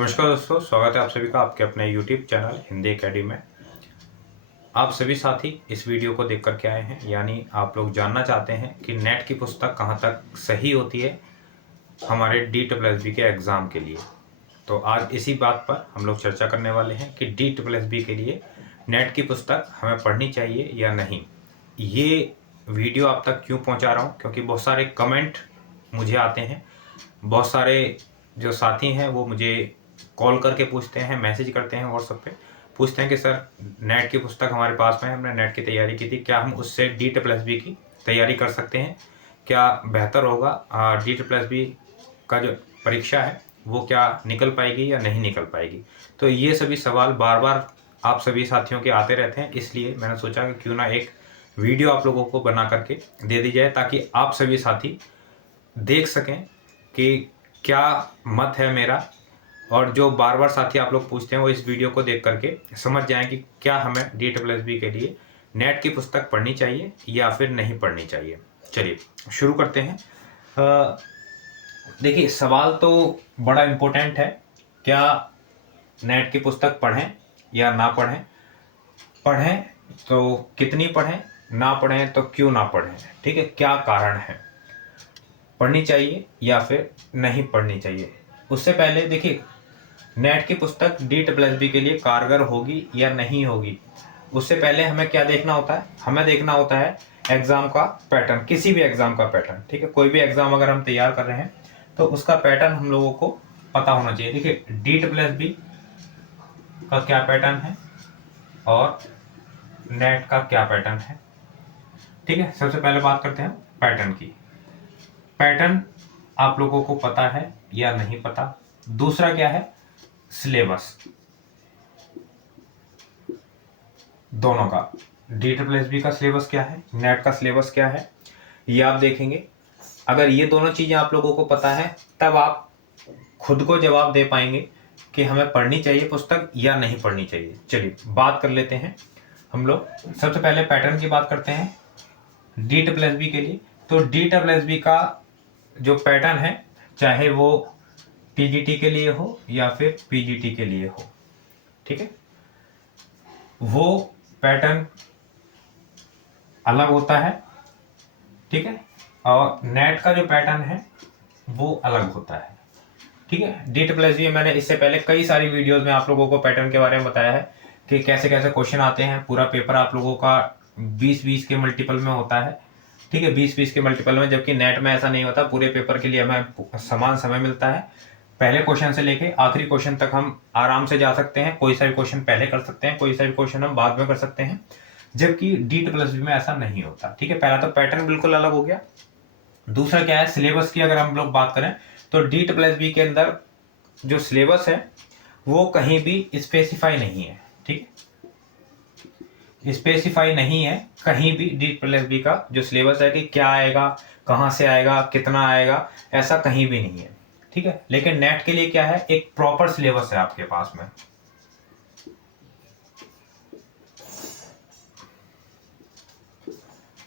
नमस्कार दोस्तों, स्वागत है आप सभी का आपके अपने YouTube चैनल हिंदी अकेडमी में। आप सभी साथी इस वीडियो को देख कर के आए हैं, यानी आप लोग जानना चाहते हैं कि नेट की पुस्तक कहां तक सही होती है हमारे DSSB के एग्ज़ाम के लिए। तो आज इसी बात पर हम लोग चर्चा करने वाले हैं कि DSSB के लिए नेट की पुस्तक हमें पढ़नी चाहिए या नहीं। ये वीडियो आप तक क्यों पहुंचा रहा हूं, क्योंकि बहुत सारे कमेंट मुझे आते हैं, बहुत सारे जो साथी हैं वो मुझे कॉल करके पूछते हैं, मैसेज करते हैं व्हाट्सएप पे, पूछते हैं कि सर नेट की पुस्तक हमारे पास में है, हमने नेट की तैयारी की थी, क्या हम उससे DSSB की तैयारी कर सकते हैं? क्या बेहतर होगा? DSSB का जो परीक्षा है वो क्या निकल पाएगी या नहीं निकल पाएगी? तो ये सभी सवाल बार बार आप सभी साथियों के आते रहते हैं, इसलिए मैंने सोचा कि क्यों ना एक वीडियो आप लोगों को बना करके दे दी जाए, ताकि आप सभी साथी देख सकें कि क्या मत है मेरा, और जो बार बार साथी आप लोग पूछते हैं वो इस वीडियो को देख करके समझ जाएं कि क्या हमें DSSB के लिए नेट की पुस्तक पढ़नी चाहिए या फिर नहीं पढ़नी चाहिए। चलिए शुरू करते हैं। देखिए, सवाल तो बड़ा इम्पोर्टेंट है, क्या नेट की पुस्तक पढ़ें या ना पढ़ें? पढ़ें तो कितनी पढ़ें, ना पढ़ें तो क्यों ना पढ़ें? ठीक है, क्या कारण है, पढ़नी चाहिए या फिर नहीं पढ़नी चाहिए? उससे पहले देखिए, नेट की पुस्तक DSSB के लिए कारगर होगी या नहीं होगी, उससे पहले हमें क्या देखना होता है? हमें देखना होता है एग्ज़ाम का पैटर्न, किसी भी एग्ज़ाम का पैटर्न। ठीक है, कोई भी एग्ज़ाम अगर हम तैयार कर रहे हैं तो उसका पैटर्न हम लोगों को पता होना चाहिए। देखिए, DSSB का क्या पैटर्न है और नेट का क्या पैटर्न है। ठीक है, सबसे पहले बात करते हैं पैटर्न की। पैटर्न आप लोगों को पता है या नहीं पता? दूसरा क्या है? सिलेबस, दोनों का। DSSB का सिलेबस क्या है, नेट का सिलेबस क्या है, ये आप देखेंगे। अगर ये दोनों चीज़ें आप लोगों को पता है तब आप खुद को जवाब दे पाएंगे कि हमें पढ़नी चाहिए पुस्तक या नहीं पढ़नी चाहिए। चलिए बात कर लेते हैं हम लोग। सबसे पहले पैटर्न की बात करते हैं DSSB के लिए। तो DSSB का जो पैटर्न है, चाहे वो TGT के लिए हो या फिर PGT के लिए हो, ठीक है, वो पैटर्न अलग होता है। ठीक है, और नेट का जो पैटर्न है वो अलग होता है। ठीक है, DSSB मैंने इससे पहले कई सारी वीडियोस में आप लोगों को पैटर्न के बारे में बताया है कि कैसे कैसे क्वेश्चन आते हैं। पूरा पेपर आप लोगों का 20-20 के मल्टीपल में होता है। ठीक है, 20-20 के मल्टीपल में, जबकि नेट में ऐसा नहीं होता। पूरे पेपर के लिए हमें समान समय मिलता है। पहले क्वेश्चन से लेके आखिरी क्वेश्चन तक हम आराम से जा सकते हैं। कोई सा भी क्वेश्चन पहले कर सकते हैं, कोई सा भी क्वेश्चन हम बाद में कर सकते हैं, जबकि DSSB में ऐसा नहीं होता। ठीक है, पहला तो पैटर्न बिल्कुल अलग हो गया। दूसरा क्या है, सिलेबस की अगर हम लोग बात करें तो DSSB के अंदर जो सिलेबस है वो कहीं भी स्पेसिफाई नहीं है। ठीक है, स्पेसिफाई नहीं है कहीं भी DSSB का जो सिलेबस है कि क्या आएगा, कहाँ से आएगा, कितना आएगा, ऐसा कहीं भी नहीं है। ठीक है, लेकिन नेट के लिए क्या है, एक प्रॉपर सिलेबस है आपके पास में।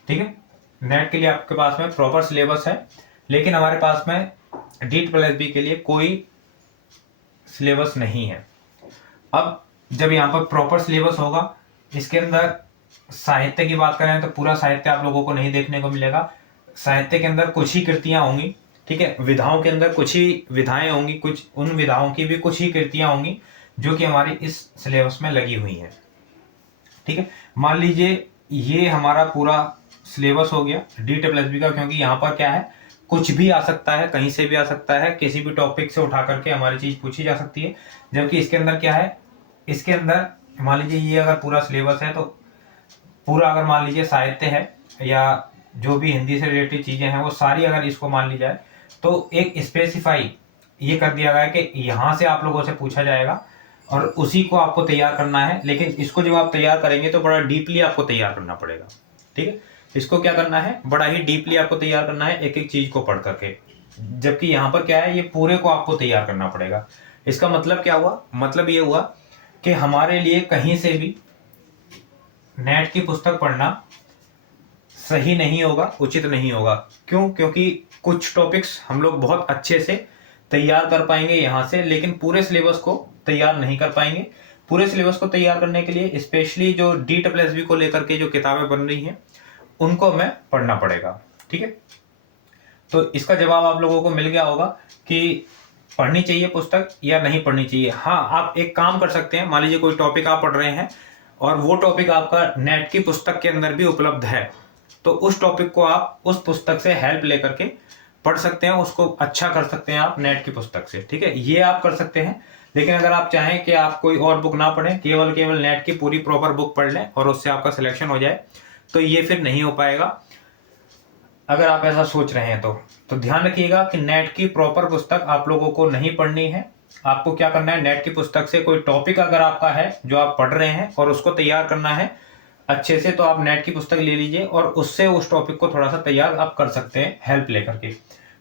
ठीक है, नेट के लिए आपके पास में प्रॉपर सिलेबस है, लेकिन हमारे पास में DSSB के लिए कोई सिलेबस नहीं है। अब जब यहाँ पर प्रॉपर सिलेबस होगा, इसके अंदर साहित्य की बात करें तो पूरा साहित्य आप लोगों को नहीं देखने को मिलेगा। साहित्य के अंदर कुछ ही कृतियां होंगी। ठीक है, विधाओं के अंदर कुछ ही विधाएं होंगी, कुछ उन विधाओं की भी कुछ ही कृतियां होंगी जो कि हमारी इस सिलेबस में लगी हुई हैं। ठीक है, मान लीजिए ये हमारा पूरा सिलेबस हो गया DSSB का, क्योंकि यहाँ पर क्या है, कुछ भी आ सकता है, कहीं से भी आ सकता है, किसी भी टॉपिक से उठा करके हमारी चीज पूछी जा सकती है। जबकि इसके अंदर क्या है, इसके अंदर मान लीजिए ये अगर पूरा सिलेबस है तो पूरा, अगर मान लीजिए साहित्य है या जो भी हिंदी से रिलेटेड चीजें हैं वो सारी अगर इसको मान ली जाए तो एक स्पेसिफाई ये कर दिया गया है कि यहाँ से आप लोगों से पूछा जाएगा और उसी को आपको तैयार करना है। लेकिन इसको जब आप तैयार करेंगे तो बड़ा डीपली आपको तैयार करना पड़ेगा। ठीक है, इसको क्या करना है, बड़ा ही डीपली आपको तैयार करना है, एक एक चीज को पढ़ करके। जबकि यहाँ पर क्या है, ये पूरे को आपको तैयार करना पड़ेगा। इसका मतलब क्या हुआ, मतलब ये हुआ कि हमारे लिए कहीं से भी नेट की पुस्तक पढ़ना सही नहीं होगा, उचित नहीं होगा। क्यों? क्योंकि कुछ टॉपिक्स हम लोग बहुत अच्छे से तैयार कर पाएंगे यहाँ से, लेकिन पूरे सिलेबस को तैयार नहीं कर पाएंगे। पूरे सिलेबस को तैयार करने के लिए स्पेशली जो DSSB को लेकर के जो किताबें बन रही हैं उनको हमें पढ़ना पड़ेगा। ठीक है, तो इसका जवाब आप लोगों को मिल गया होगा कि पढ़नी चाहिए पुस्तक या नहीं पढ़नी चाहिए। हाँ, आप एक काम कर सकते हैं, मान लीजिए कोई टॉपिक आप पढ़ रहे हैं और वो टॉपिक आपका नेट की पुस्तक के अंदर भी उपलब्ध है, तो उस टॉपिक को आप उस पुस्तक से हेल्प लेकर के पढ़ सकते हैं, उसको अच्छा कर सकते हैं आप नेट की पुस्तक से। ठीक है, ये आप कर सकते हैं। लेकिन अगर आप चाहें कि आप कोई और बुक ना पढ़ें, केवल नेट की पूरी प्रॉपर बुक पढ़ लें और उससे आपका सिलेक्शन हो जाए, तो ये फिर नहीं हो पाएगा। अगर आप ऐसा सोच रहे हैं तो ध्यान रखिएगा कि नेट की प्रॉपर पुस्तक आप लोगों को नहीं पढ़नी है। आपको क्या करना है, नेट की पुस्तक से कोई टॉपिक अगर आपका है जो आप पढ़ रहे हैं और उसको तैयार करना है अच्छे से, तो आप नेट की पुस्तक ले लीजिए और उससे उस टॉपिक को थोड़ा सा तैयार आप कर सकते हैं हेल्प लेकर के।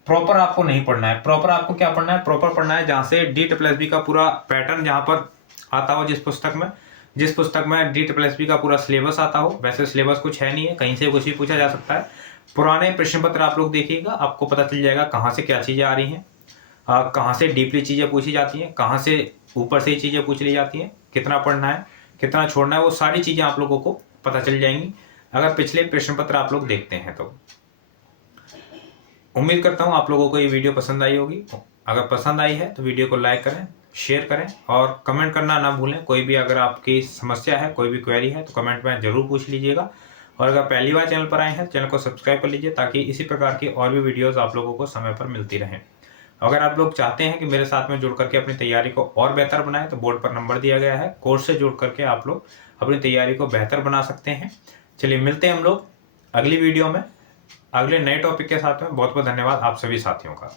प्रॉपर आपको नहीं पढ़ना है। प्रॉपर आपको क्या पढ़ना है, प्रॉपर पढ़ना है जहाँ से DSSB का पूरा पैटर्न जहाँ पर आता हो, जिस पुस्तक में DSSB का पूरा सिलेबस आता हो। वैसे सिलेबस कुछ है नहीं है, कहीं से कुछ भी पूछा जा सकता है। पुराने प्रश्न पत्र आप लोग देखिएगा, आपको पता चल जाएगा कहाँ से क्या चीज़ें आ रही हैं, कहाँ से डीपली चीज़ें पूछी जाती हैं, कहाँ से ऊपर से ही चीज़ें पूछ ली जाती हैं, कितना पढ़ना है, कितना छोड़ना है, वो सारी चीज़ें आप लोगों को पता चल जाएंगी अगर पिछले प्रश्न पत्र आप लोग देखते हैं तो। उम्मीद करता हूँ आप लोगों को ये वीडियो पसंद आई होगी। अगर पसंद आई है तो वीडियो को लाइक करें, शेयर करें और कमेंट करना ना भूलें। कोई भी अगर आपकी समस्या है, कोई भी क्वेरी है तो कमेंट में ज़रूर पूछ लीजिएगा। और अगर पहली बार चैनल पर आए हैं तो चैनल को सब्सक्राइब कर लीजिए ताकि इसी प्रकार की और भी वीडियोज़ आप लोगों को समय पर मिलती रहें। अगर आप लोग चाहते हैं कि मेरे साथ में जुड़ करके अपनी तैयारी को और बेहतर बनाएं तो बोर्ड पर नंबर दिया गया है, कोर्स से जुड़ करके आप लोग अपनी तैयारी को बेहतर बना सकते हैं। चलिए मिलते हैं हम लोग अगली वीडियो में अगले नए टॉपिक के साथ में। बहुत बहुत धन्यवाद आप सभी साथियों का।